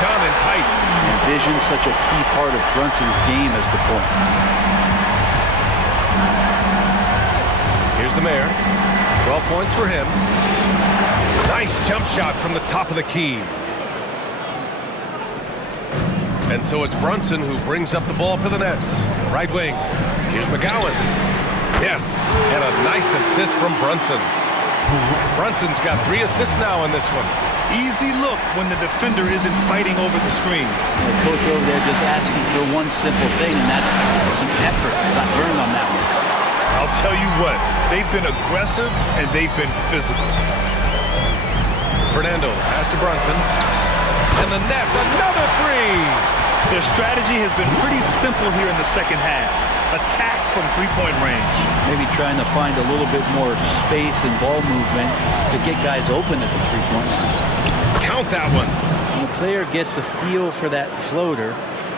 done and tight. And vision, such a key part of Brunson's game as the point. Here's the mayor. 12 points for him. Nice jump shot from the top of the key. And so it's Brunson who brings up the ball for the Nets. Right wing. Here's McGowan's. Yes, and a nice assist from Brunson. Brunson's got 3 assists now in this one. Easy look when the defender isn't fighting over the screen. The coach over there just asking for one simple thing, and that's some effort. Got burned on that one. I'll tell you what, they've been aggressive and they've been physical. Fernando pass to Brunson. And the Nets, another 3! Their strategy has been pretty simple here in the second half. Attack from three-point range. Maybe trying to find a little bit more space and ball movement to get guys open at the three-point line. Count that one. When a player gets a feel for that floater,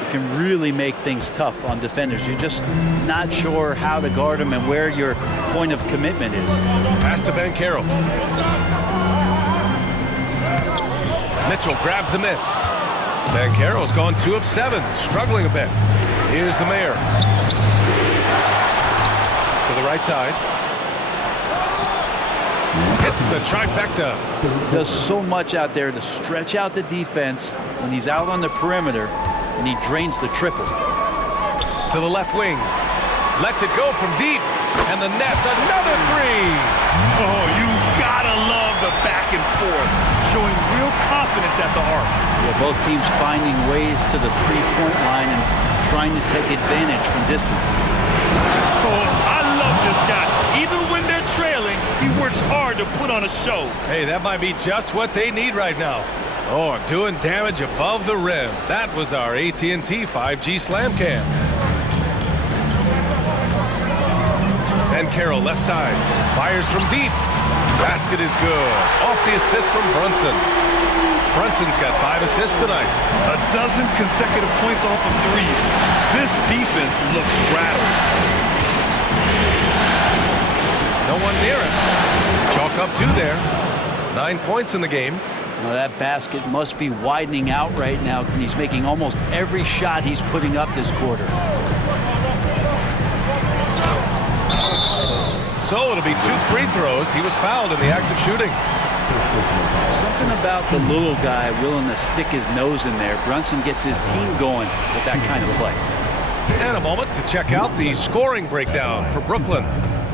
it can really make things tough on defenders. You're just not sure how to guard them and where your point of commitment is. Pass to Banchero. Mitchell grabs a miss. Banchero's gone 2 of 7, struggling a bit. Here's the mayor. To the right side. Hits the trifecta. He does so much out there to stretch out the defense when he's out on the perimeter, and he drains the triple. To the left wing. Lets it go from deep. And the Nets, another 3! Oh, you gotta love the back and forth. Showing real confidence at the arc. Yeah, both teams finding ways to the three-point line and trying to take advantage from distance. Oh, I love this guy. Even when they're trailing, he works hard to put on a show. Hey, that might be just what they need right now. Oh, doing damage above the rim. That was our AT&T 5G Slam Cam. Banchero left side. Fires from deep. Basket is good. Off the assist from Brunson. Brunson's got 5 assists tonight. A dozen consecutive points off of threes. This defense looks rattled. No one near him. Chalk up 2 there. 9 points in the game. Now that basket must be widening out right now, and he's making almost every shot he's putting up this quarter. So it'll be 2 free throws. He was fouled in the act of shooting. Something about the little guy willing to stick his nose in there. Brunson gets his team going with that kind of play. And a moment to check out the scoring breakdown for Brooklyn.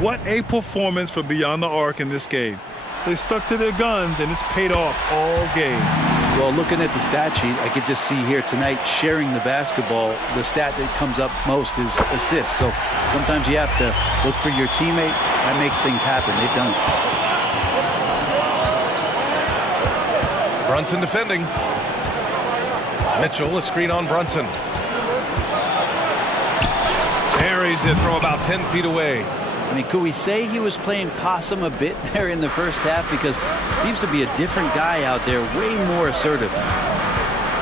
What a performance for Beyond the Arc in this game. They stuck to their guns, and it's paid off all game. Well, looking at the stat sheet, I could just see here tonight sharing the basketball. The stat that comes up most is assists. So sometimes you have to look for your teammate. That makes things happen. They've done it. Brunson defending. Mitchell, a screen on Brunson. Buries it from about 10 feet away. I mean, could we say he was playing possum a bit there in the first half? Because it seems to be a different guy out there, way more assertive.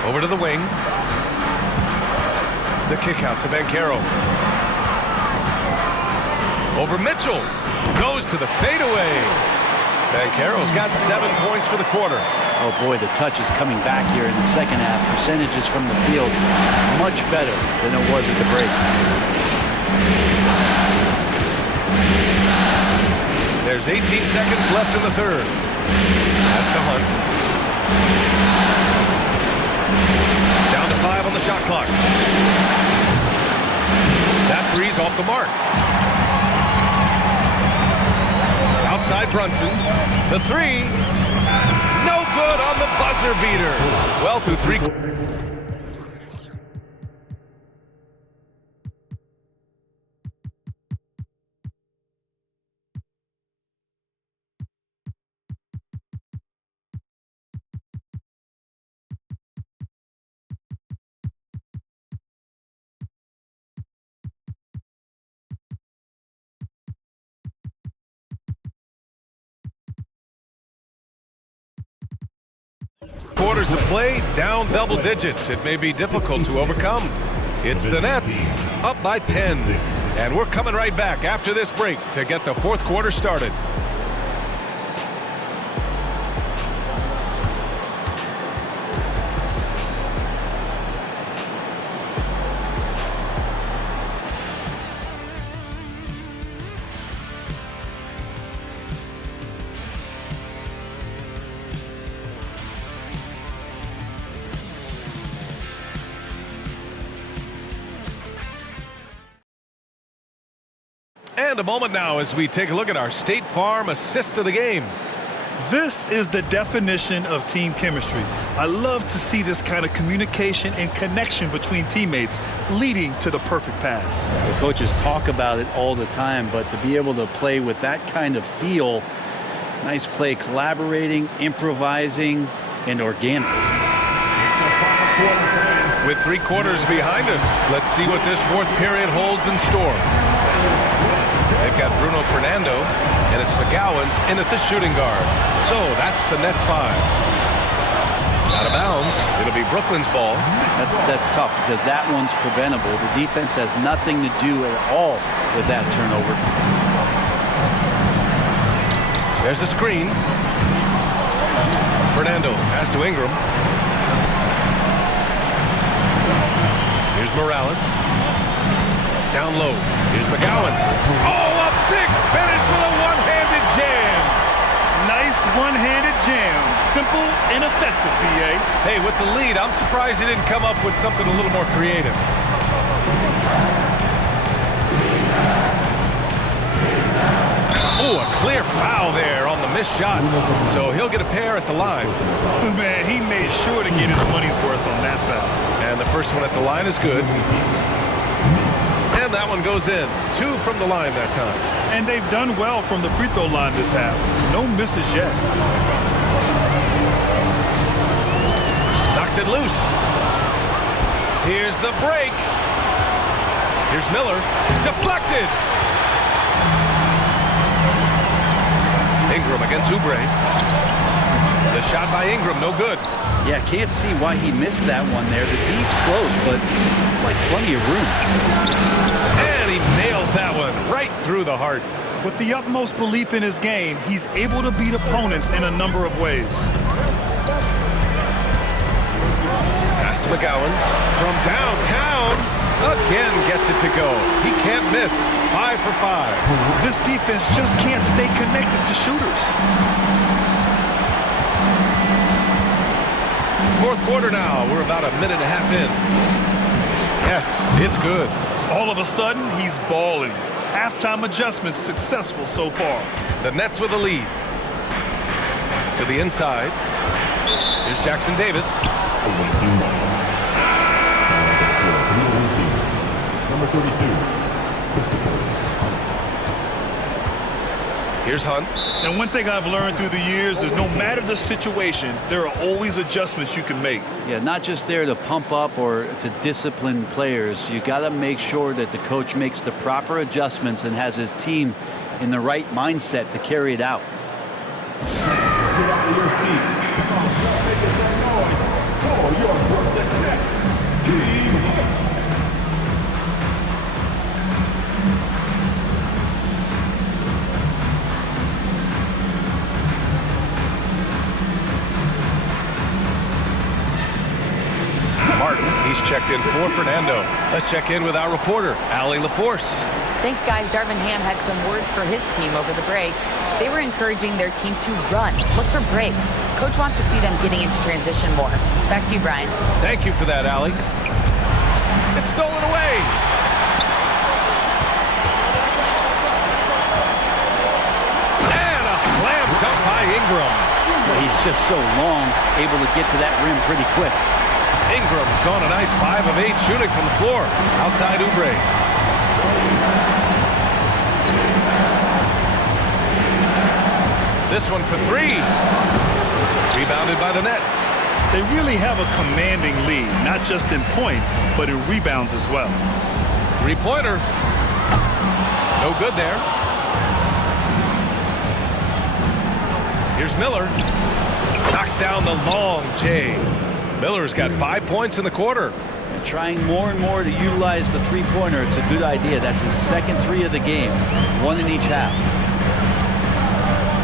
Over to the wing. The kick out to Banchero. Over Mitchell. Goes to the fadeaway. Banchero's got 7 points for the quarter. Oh boy, the touch is coming back here in the second half. Percentages from the field much better than it was at the break. There's 18 seconds left in the third. Pass to Hunt. Down to 5 on the shot clock. That three's off the mark. Outside Brunson. The 3. No good on the buzzer beater. Well through 3. Quarters of play, down double digits. It may be difficult to overcome. It's the Nets, up by 10. And we're coming right back after this break to get the fourth quarter started. And a moment now as we take a look at our State Farm assist of the game. This is the definition of team chemistry. I love to see this kind of communication and connection between teammates leading to the perfect pass. The coaches talk about it all the time, but to be able to play with that kind of feel, nice play, collaborating, improvising, and organic. With 3 quarters behind us, let's see what this 4th period holds in store. They've got Bruno Fernando, and it's McGowan's in at the shooting guard. So that's the Nets 5. Out of bounds. It'll be Brooklyn's ball. That's tough because that one's preventable. The defense has nothing to do at all with that turnover. There's a screen. Fernando pass to Ingram. Here's Morales. Down low. Here's McGowan's. Oh, a big finish with a one-handed jam. Nice one-handed jam. Simple and effective, B.A. Hey, with the lead, I'm surprised he didn't come up with something a little more creative. Oh, a clear foul there on the missed shot. So he'll get a pair at the line. Man, he made sure to get his money's worth on that foul. And the first one at the line is good. And that one goes in. 2 from the line that time. And they've done well from the free throw line this half. No misses yet. Knocks it loose. Here's the break. Here's Miller. Deflected. Ingram against Oubre. The shot by Ingram, no good. Yeah, can't see why he missed that one there. The D's close, but like plenty of room. And he nails that one right through the heart. With the utmost belief in his game, he's able to beat opponents in a number of ways. Pass to McGowan's from downtown. Again gets it to go. He can't miss. 5 for 5. This defense just can't stay connected to shooters. 4th quarter now. We're about a minute and a half in. Yes, it's good. All of a sudden, he's balling. Halftime adjustments successful so far. The Nets with a lead. To the inside. Here's Jackson Davis. Number 32, Here's Hunt. And one thing I've learned through the years is no matter the situation, there are always adjustments you can make. Yeah, not just there to pump up or to discipline players. You got to make sure that the coach makes the proper adjustments and has his team in the right mindset to carry it out. get out of your seat. Come on, make some noise for your Brooklyn Nets team. Martin, he's checked in for Fernando. Let's check in with our reporter, Allie LaForce. Thanks, guys. Darvin Ham had some words for his team over the break. They were encouraging their team to run, look for breaks. Coach wants to see them getting into transition more. Back to you, Brian. Thank you for that, Allie. It's stolen away. And a slam dunk by Ingram. Well, he's just so long, able to get to that rim pretty quick. Ingram's gone a nice 5 of 8 shooting from the floor. Outside Oubre. This one for 3. Rebounded by the Nets. They really have a commanding lead, not just in points, but in rebounds as well. 3-pointer. No good there. Here's Miller. Knocks down the long J. Miller's got 5 points in the quarter. And trying more and more to utilize the three-pointer. It's a good idea. That's his second 3 of the game. 1 in each half.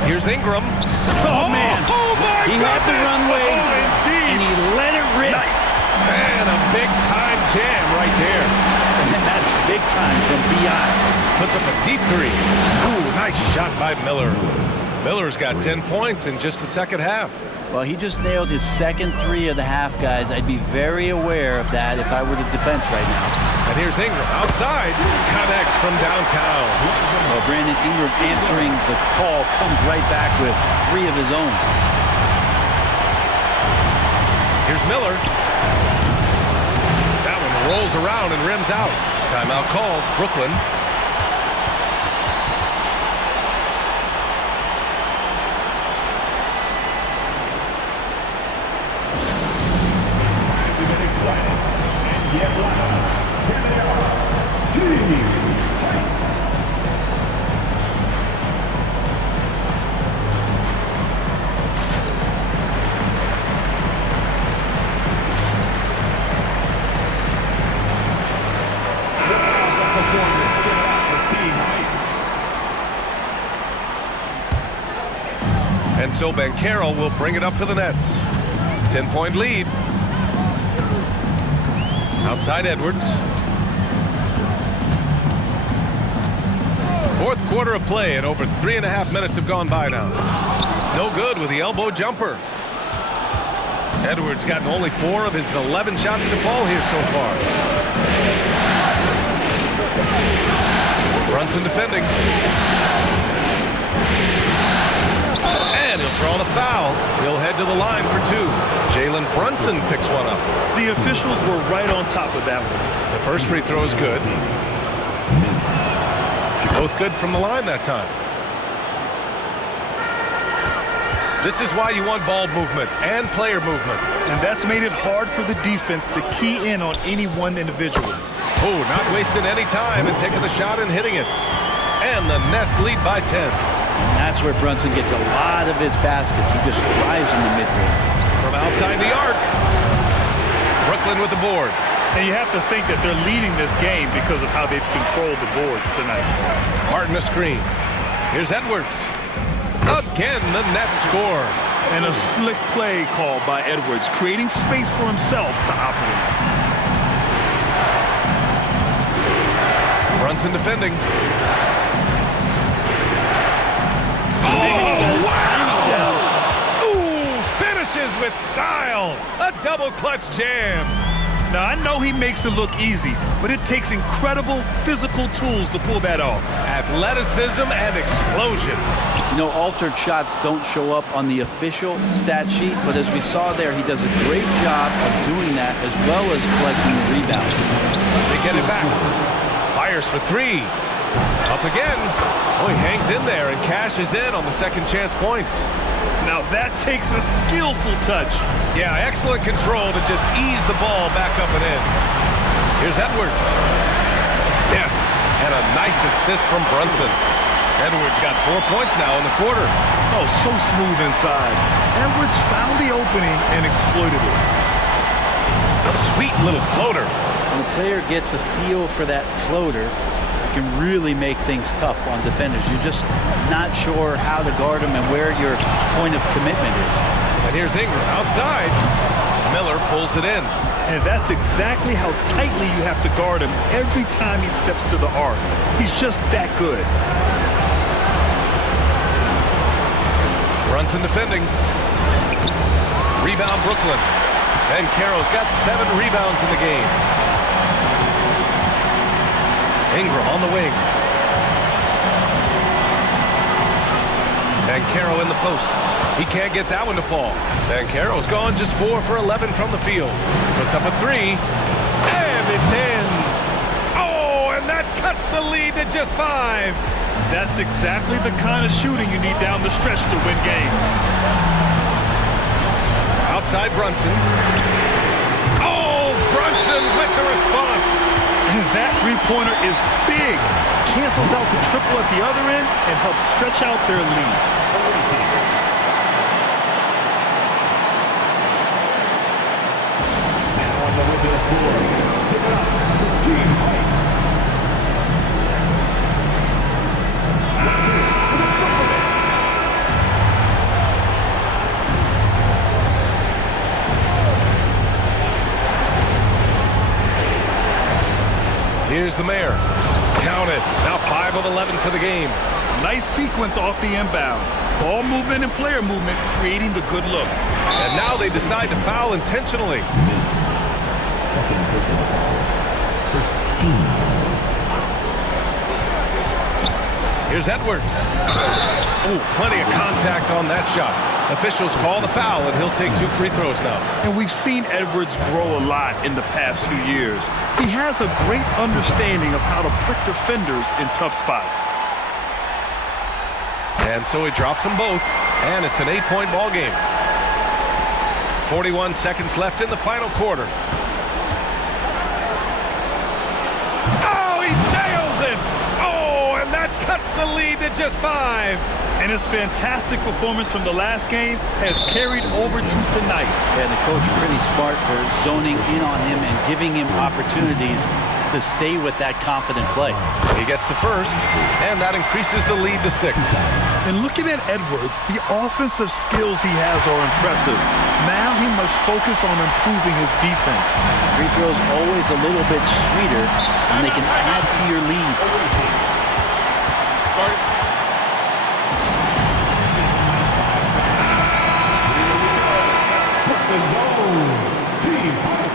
Here's Ingram. Oh, man. Oh, my He had the runway, and he let it rip. Nice. And a big-time jam right there. And that's big time from B.I. Puts up a deep 3. Ooh, nice shot by Miller. Miller's got 10 points in just the second half. Well, he just nailed his second three of the half, guys. I'd be very aware of that if I were the defense right now. And here's Ingram outside, connects from downtown. Well, Brandon Ingram answering the call, comes right back with three of his own. Here's Miller. That one rolls around and rims out. Timeout called, Brooklyn. And so Banchero will bring it up for the Nets. 10-point lead. Outside Edwards. Fourth quarter of play, and over 3.5 minutes have gone by now. No good with the elbow jumper. Edwards gotten only 4 of his 11 shots to fall here so far. Brunson defending. And he'll draw the foul. He'll head to the line for 2. Jalen Brunson picks one up. The officials were right on top of that one. The first free throw is good. Both good from the line that time. This is why you want ball movement and player movement. And that's made it hard for the defense to key in on any one individual. Oh, not wasting any time and taking the shot and hitting it. And the Nets lead by 10. And that's where Brunson gets a lot of his baskets. He just thrives in the mid-range. From outside the arc. Brooklyn with the board. And you have to think that they're leading this game because of how they've controlled the boards tonight. Martin a screen. Here's Edwards. Again, the Nets score. And a slick play call by Edwards, creating space for himself to operate. Brunson defending. With style, a double clutch jam. Now I know he makes it look easy, but it takes incredible physical tools to pull that off. Athleticism and explosion. You know, altered shots don't show up on the official stat sheet, but as we saw there, he does a great job of doing that as well as collecting the rebounds. They get it back. Fires for 3. Up again. Oh, he hangs in there and cashes in on the second chance points. Now that takes a skillful touch. Yeah, excellent control to just ease the ball back up and in. Here's Edwards. Yes, and a nice assist from Brunson. Edwards got 4 points now in the quarter. Oh, so smooth inside. Edwards found the opening and exploited it. Sweet little floater. When a player gets a feel for that floater, can really make things tough on defenders. You're just not sure how to guard them and where your point of commitment is. And here's Ingram outside. Miller pulls it in. And that's exactly how tightly you have to guard him every time he steps to the arc. He's just that good. Brunson defending. Rebound Brooklyn. And Carroll's got 7 rebounds in the game. Ingram on the wing. Banchero in the post. He can't get that one to fall. Banchero's gone just 4 for 11 from the field. Puts up a 3. And it's in. Oh, and that cuts the lead to just 5. That's exactly the kind of shooting you need down the stretch to win games. Outside Brunson. Oh, Brunson with the response. And that three-pointer is big. Cancels out the triple at the other end and helps stretch out their lead. Here's the mayor. Count it. Now 5 of 11 for the game. Nice sequence off the inbound. Ball movement and player movement creating the good look. And now they decide to foul intentionally. Second personal foul. First team. Here's Edwards. Ooh, plenty of contact on that shot. Officials call the foul, and he'll take 2 free throws now. And we've seen Edwards grow a lot in the past few years. He has a great understanding of how to prick defenders in tough spots. And so he drops them both, and it's an 8-point ball game. 41 seconds left in the final quarter. Oh, he nails it! Oh, and that cuts the lead to just 5. And his fantastic performance from the last game has carried over to tonight. And the coach pretty smart for zoning in on him and giving him opportunities to stay with that confident play. He gets the first, and that increases the lead to 6. And looking at Edwards, the offensive skills he has are impressive. Now he must focus on improving his defense. Free throws always a little bit sweeter, and they can add to your lead. Team fight.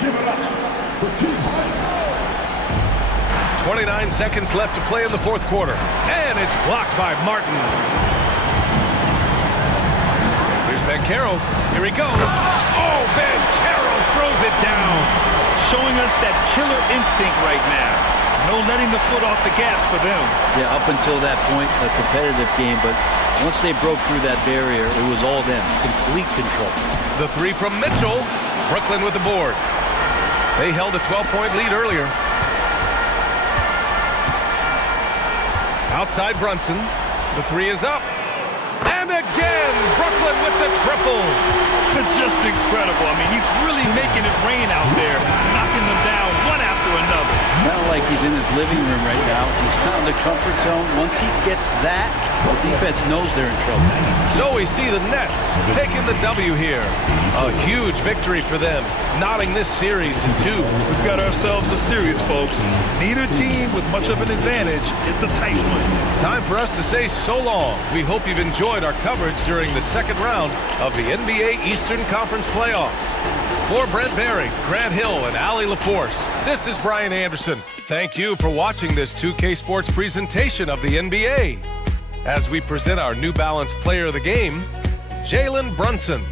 Give it up for team fight. 29 seconds left to play in the 4th quarter. And it's blocked by Martin. Here's Bencaro. Here he goes. Oh, Bencaro throws it down. Showing us that killer instinct right now. No letting the foot off the gas for them. Yeah, up until that point, a competitive game, but once they broke through that barrier, it was all them. Complete control. The 3 from Mitchell. Brooklyn with the board. They held a 12-point lead earlier. Outside Brunson. The 3 is up. And again, Brooklyn with the triple. Just incredible. I mean, he's really making it rain out there, knocking them down one after another. Kind of like he's in his living room right now. He's found the comfort zone. Once he gets that, the defense knows they're in trouble. So we see the Nets taking the W here. A huge victory for them, knotting this series in 2. We've got ourselves a series, folks. Neither team with much of an advantage. It's a tight one. Time for us to say so long. We hope you've enjoyed our coverage during the 2nd round of the NBA Eastern Conference Playoffs. For Brent Barry, Grant Hill, and Allie LaForce, this is Brian Anderson. Thank you for watching this 2K Sports presentation of the NBA. As we present our New Balance Player of the Game, Jalen Brunson.